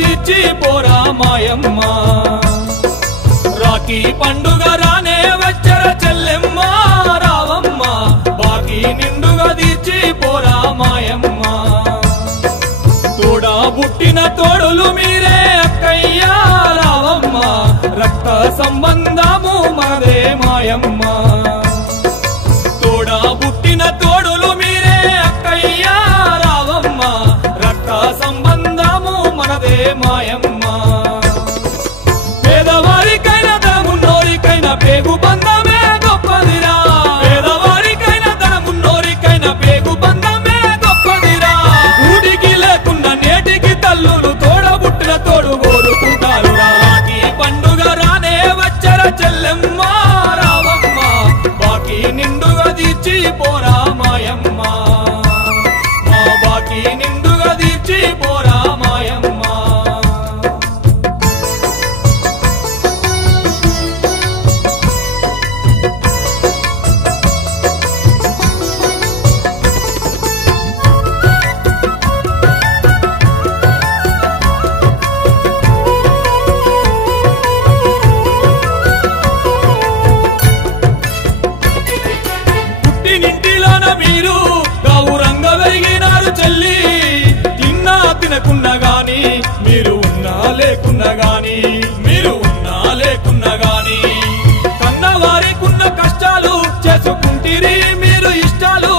తీర్చి పోరా మాయమ్మ రాఖీ పండుగ రానే వచ్చర చెల్లెమ్మ రావమ్మ బాకీ నిండుగా తీర్చి పోరా మాయమ్మ తోడా పుట్టిన తోడులు మీరే అక్కయ్యా రావమ్మ రక్త సంబంధము మనదే మాయమ్మ తోడా పుట్టిన తోడులు మీరే అక్కయ్యా రావమ్మ రక్త సంబంధము మనదే మాయమ్మ పేదవారికైనా ధనమున్నోరికైనా పేగు బంధమే గొప్పదిరా పేదవారికైనా ధనమున్నోరికైనా పేగు బంధమే గొప్పదిరా ఊడికి లేకున్నా నేటికి తల్లులు తోడబుట్టిన తోడు కోరుకుంటారు రాఖీ పండుగ రానే వచ్చర చెల్లెమ్మ రావమ్మ బాకీ నిండుగా తీర్చి పోరా మాయమ్మ మా బాకీ నిండుగా తీర్చి పోరా మాయమ్మ పుట్టినింటిలోన మీరు గౌరంగా పెరిగినారు చెల్లి తిన్నా తినకున్నా గాని మీరు ఉన్నా లేకున్నా గాని కన్నవారికున్న కష్టాలు చేసుకుంటిరి మీరు ఇష్టాలు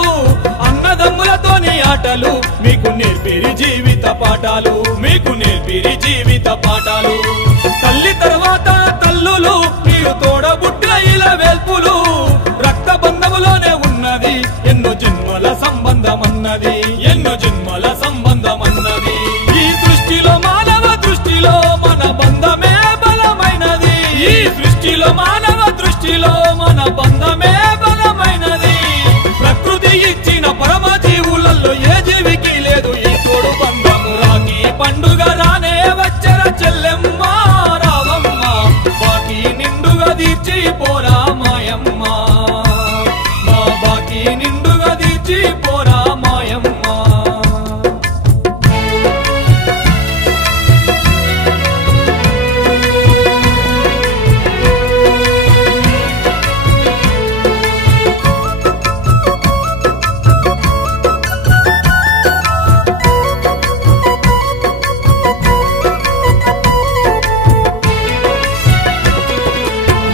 అన్నదమ్ములతోని ఆటలు మీకు నేర్పిరి జీవిత పాఠాలు తల్లి తర్వాత తల్లులు మీరు తోడబుట్టిన ఇలా వేల్పులు రక్త బంధములోనే ఉన్నది ఎన్నో జన్మల సంబంధమన్నది ఈ దృష్టిలో మానవ దృష్టిలో మన బంధమే బలమైనది ఈ సృష్టిలో మానవ దృష్టిలో మన బంధమే బలమైనది ప్రకృతి ఇచ్చిన పరమ జీవులలో ఏ జీవికి లేదు ఈ తోడు బంధము రాఖీ పండుగ రానే వచ్చర చెల్లెమ్మ రావమ్మ బాకీ నిండుగా తీర్చి పోరా మాయమ్మ మా బాకీ నిండుగా తీర్చి పోరా మాయమ్మ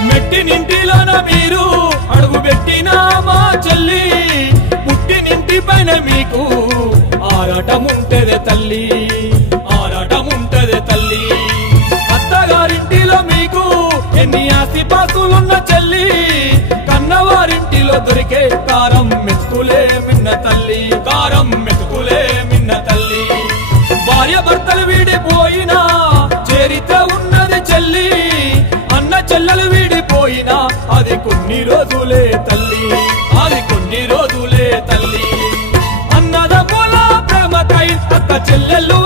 మెట్టినింటిలోన మీరు అడుగు పెట్టినా మా చెల్లి పుట్టినింటి పైన మీకు ఆరాటముంటదే తల్లి అత్తగారింటిలో మీకు ఎన్ని ఆస్తిపాస్తులున్న చెల్లి కన్నవారింటిలో దొరికే కారం మెతుకులే మిన్న తల్లి భార్య భర్తలు వీడిపోయినా చేరిత ఉన్నది చెల్లి అన్న చెల్లెలు వీడిపోయినా అది కొన్ని రోజులే తల్లి అన్నదమ్ముల ప్రేమకై అక్క చెల్లెళ్ళు